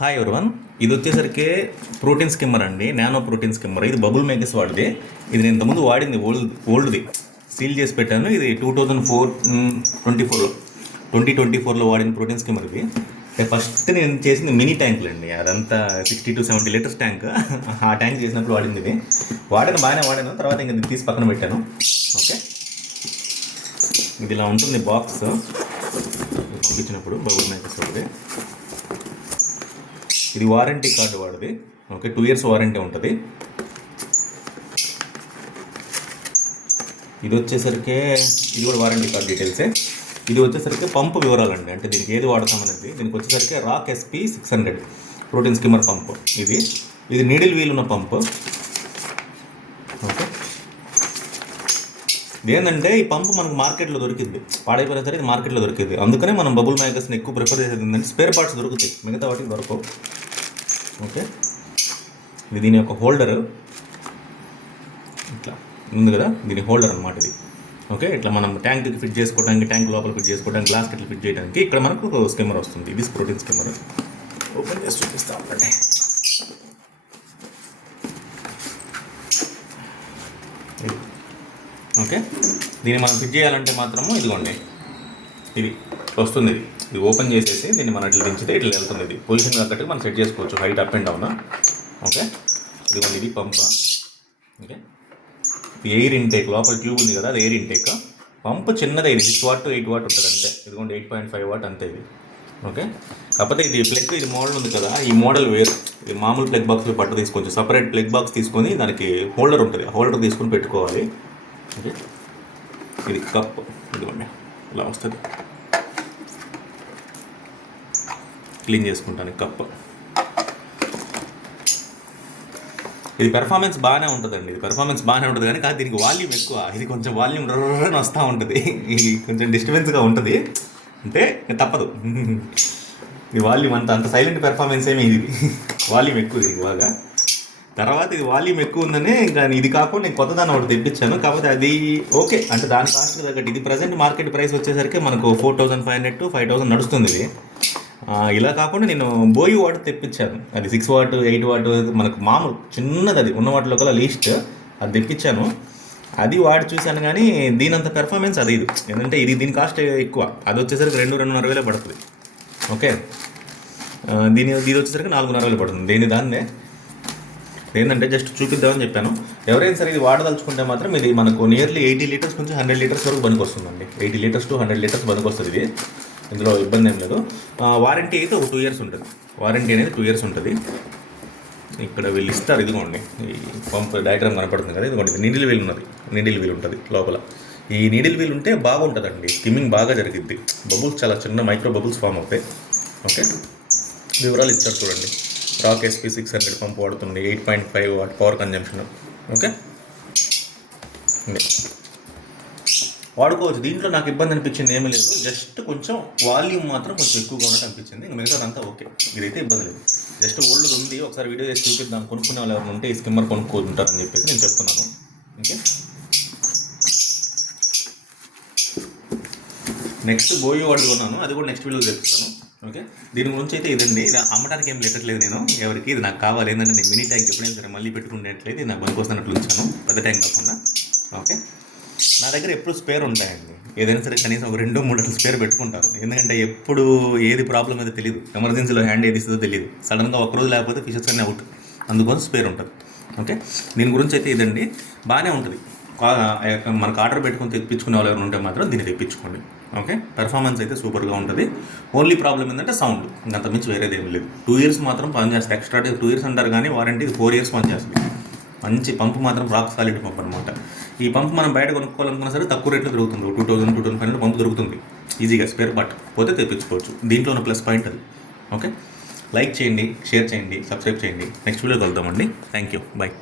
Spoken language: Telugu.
హాయ్ ఎవరివన్, ఇది వచ్చేసరికి ప్రోటీన్ స్కిమ్మర్ అండి, నానో ప్రోటీన్ స్కిమ్మర్. ఇది బబుల్ మేకర్స్ వాడిది. ఇది నేను ఇంతకుముందు వాడింది ఓల్డ్ది సీల్ చేసి పెట్టాను. ఇది 2024లో వాడిన ప్రోటీన్ స్కిమ్మర్. ఇది ఫస్ట్ నేను చేసింది మినీ ట్యాంకులు అండి, అదంతా 60 to 70 లీటర్స్ ట్యాంక్. ఆ ట్యాంక్ చేసినప్పుడు వాడింది ఇది. బాగానే వాడాను. తర్వాత ఇంకా తీసి పక్కన పెట్టాను. ఓకే, ఇది ఇలా ఉంటుంది బాక్స్ పంపించినప్పుడు బబుల్ మేకర్స్ వాడిది. ఇది వారంటీ కార్డు వాడిది. ఓకే, 2 years వారంటీ ఉంటుంది. ఇది వచ్చేసరికి ఇది కూడా వారంటీ కార్డు డీటెయిల్సే. ఇది వచ్చేసరికి పంపు వివరాలండి, అంటే దీనికి ఏది వాడతామనేది. దీనికి వచ్చేసరికి రాక్ SP 600 ప్రోటీన్ స్కిమ్మర్ పంపు. ఇది నీడిల్ వీల్ ఉన్న పంపు. ఓకే, ఇదేంటంటే ఈ పంపు మనకు మార్కెట్లో దొరికింది, పాడైపోయినా సరే ఇది మార్కెట్లో దొరికింది. అందుకనే మనం బబుల్ మేకర్స్ని ఎక్కువ ప్రిఫర్ చేసేది ఏంటంటే స్పేర్ పార్ట్స్ దొరుకుతాయి, మిగతా వాటికి దొరకవు. ఓకే, ఇది దీని యొక్క హోల్డరు ఇట్లా ఉంది కదా, దీని హోల్డర్ అనమాట ఇది. ఓకే, ఇట్లా మనం ట్యాంక్కి ఫిట్ చేసుకోవడానికి, ట్యాంక్ లోపల ఫిట్ చేసుకోవడానికి, గ్లాస్కి ఇట్లా ఫిట్ చేయడానికి ఇక్కడ మనకు స్కిమ్మర్ వస్తుంది. ఇది ప్రోటీన్ స్కిమ్మర్. ఓపెన్ చేసి చూపిస్తా ఉండండి. ఓకే, దీన్ని మనం ఫిట్ చేయాలంటే మాత్రము ఇదిగోండి, ఇది వస్తుంది. ఇది ఓపెన్ చేసేసి దీన్ని మనం ఇట్లా దించితే ఇట్లా వెళ్తుంది. ఇది పొజిషన్ తగ్గట్టుగా మనం సెట్ చేసుకోవచ్చు, height up and down. Okay, ఇదిగోండి, ఇది పంప్. ఓకే, ఎయిర్ ఇంటేక్ లోపల ట్యూబ్ ఉంది కదా, అది ఎయిర్ ఇంటేక్. పంప్ చిన్నదే, ఇది 6 watt to 8 watt ఉంటుంది అంతే. ఇదిగోండి 8.5 watt అంతే ఇది. ఓకే, కాకపోతే ఇది ప్లగ్, ఇది మోడల్ ఉంది కదా, ఈ మోడల్ వేరు. ఇది మామూలు ప్లగ్ బాక్స్ పట్టు తీసుకోవచ్చు, సపరేట్ ప్లగ్ బాక్స్ తీసుకొని దానికి హోల్డర్ ఉంటుంది, ఆ హోల్డర్ తీసుకొని పెట్టుకోవాలి. ఓకే, ఇది కప్, ఇదిగోండి ఇలా వస్తుంది. క్లీన్ చేసుకుంటాను కప్. ఇది పెర్ఫార్మెన్స్ బాగానే ఉంటుందండి, కానీ దీనికి వాల్యూమ్ ఎక్కువ. ఇది కొంచెం వాల్యూమ్ రర్రని వస్తూ ఉంటుంది, ఇది కొంచెం డిస్టర్బెన్స్గా ఉంటుంది, అంటే తప్పదు. ఇది వాల్యూమ్ అంత సైలెంట్ పెర్ఫార్మెన్స్ ఏమి, ఇది వాల్యూమ్ ఎక్కువ ఇది బాగా. తర్వాత ఇది వాల్యూమ్ ఎక్కువ ఉందని ఇంకా ఇది కాకుండా నేను కొత్తదాన్ని ఒకటి తెప్పించాను. కాకపోతే అది ఓకే, అంటే దాని కాస్ట్ తగ్గట్టు. ఇది ప్రజెంట్ మార్కెట్ ప్రైస్ వచ్చేసరికి మనకు 4500 to 5000 నడుస్తుంది ఇది. ఇలా కాకుండా నేను బోయి వాట్ తెప్పించాను, అది 6 watt 8 watt మనకు మామూలు చిన్నది, అది ఉన్న వాటిలో కల్లా లీస్ట్ అది తెప్పించాను. అది వాడి చూశాను, కానీ దీని అంత పెర్ఫార్మెన్స్ అది ఇది. ఎందుకంటే దీని కాస్ట్ ఎక్కువ, అది వచ్చేసరికి 2-2.5 పడుతుంది. ఓకే, ఇది వచ్చేసరికి 4.5 పడుతుంది. దాన్నే ఏంటంటే జస్ట్ చూపిద్దామని చెప్పాను. ఎవరైనా సరే ఇది వాడదలుచుకుంటే మాత్రం ఇది మనకు నియర్లీ 80 లీటర్స్ నుంచి 100 లీటర్స్ వరకు పనికి వస్తుందండి. 80 లీటర్స్ to 100 లీటర్స్ పనికి వస్తుంది ఇది, ఇందులో ఇబ్బంది ఏం లేదు. వారంటీ అయితే ఒక 2 years ఉంటుంది. వారంటీ అనేది 2 years ఉంటుంది. ఇక్కడ వీళ్ళు ఇస్తారు, ఇదిగోండి ఈ పంప్ డయాగ్రామ్ కనపడుతుంది కదా, ఇదిగోండి నీడిల్ వీల్ ఉన్నది, నీడిల్ వీల్ ఉంటుంది లోపల. ఈ నీడిల్ వీల్ ఉంటే బాగుంటుందండి, స్కిమ్మింగ్ బాగా జరిగిద్ది. బబుల్స్ చాలా చిన్న మైక్రో బబుల్స్ ఫామ్ అవుతాయి. ఓకే, వివరాలు ఇచ్చారు చూడండి. రాక్ SP 600 పంప్ వాడుతుంది, 8.5 watt పవర్ కన్జంప్షన్. ఓకే, వాడుకోవచ్చు. దీంట్లో నాకు ఇబ్బంది అనిపించింది ఏమీ లేదు, జస్ట్ కొంచెం వాల్యూమ్ మాత్రం కొంచెం ఎక్కువగా ఉన్నట్టు అనిపించింది. ఇంకా మిగతా అంతా ఓకే, ఇదైతే ఇబ్బంది లేదు. జస్ట్ ఓల్డ్ ఉంది, ఒకసారి వీడియో చేసి చూపిద్దాం, కొనుక్కునే వాళ్ళు ఎవరు ఉంటే ఈ స్కిమ్మర్ కొనుక్కుంటారని చెప్పేసి నేను చెప్తున్నాను. ఓకే, నెక్స్ట్ బోయి వాడు కొన్నాను, అది కూడా నెక్స్ట్ వీడియో చెప్తాను. ఓకే, దీని గురించి అయితే ఇదండి. ఇది అమ్మడానికి ఏం పెట్టట్లేదు నేను ఎవరికి, ఇది నాకు కావాలి. ఏంటంటే నేను మినీ ట్యాంక్ ఎప్పుడైనా సరే మళ్ళీ పెట్టుకునేట్లేదు, ఇది నాకు పనికి వస్తున్నట్లు ఉంచాను, పెద్ద ట్యాంక్ కాకుండా. ఓకే, నా దగ్గర ఎప్పుడు స్పేర్ ఉంటాయండి, ఏదైనా సరే కనీసం ఒక 2-3 స్పేర్ పెట్టుకుంటాను. ఎందుకంటే ఎప్పుడు ఏది ప్రాబ్లం ఏదో తెలియదు, ఎమర్జెన్సీలో హ్యాండ్ ఏది ఇస్తుందో తెలియదు, సడన్గా ఒకరోజు లేకపోతే ఫిషెస్ అన్నీ అవుట్, అందుకోసం స్పేర్ ఉంటుంది. ఓకే, దీని గురించి అయితే ఇదండి, బాగానే ఉంటుంది. మనకు ఆర్డర్ పెట్టుకొని తెప్పించుకునే వాళ్ళు ఎవరు ఉంటే మాత్రం దీన్ని తెప్పించుకోండి. ఓకే, పెర్ఫార్మెన్స్ అయితే సూపర్గా ఉంటుంది. ఓన్లీ ప్రాబ్లం ఏంటంటే సౌండ్, ఇంకంత మించి వేరేది ఏమి లేదు. 2 years మాత్రం పనిచేస్తుంది. ఎక్స్ట్రా 2 years అంటారు, కానీ వారంటీ 4 years పనిచేస్తుంది. మంచి పంపు మాత్రం రాక్ సాలిడ్ పంప్ అనమాట. ఈ పంప్ మనం బయట కొనుక్కోవాలనుకున్నా సరే తక్కువ రేట్లో దొరుకుతుంది, 2000-2500 పంపు దొరుకుతుంది ఈజీగా. స్పేర్ పార్ట్ పోతే తెప్పించుకోవచ్చు. దీంట్లో ఉన్న ప్లస్ పాయింట్ అది. ఓకే, లైక్ చేయండి, షేర్ చేయండి, సబ్స్క్రైబ్ చేయండి. నెక్స్ట్ వీడియో కలుద్దామండి. Thank you, bye.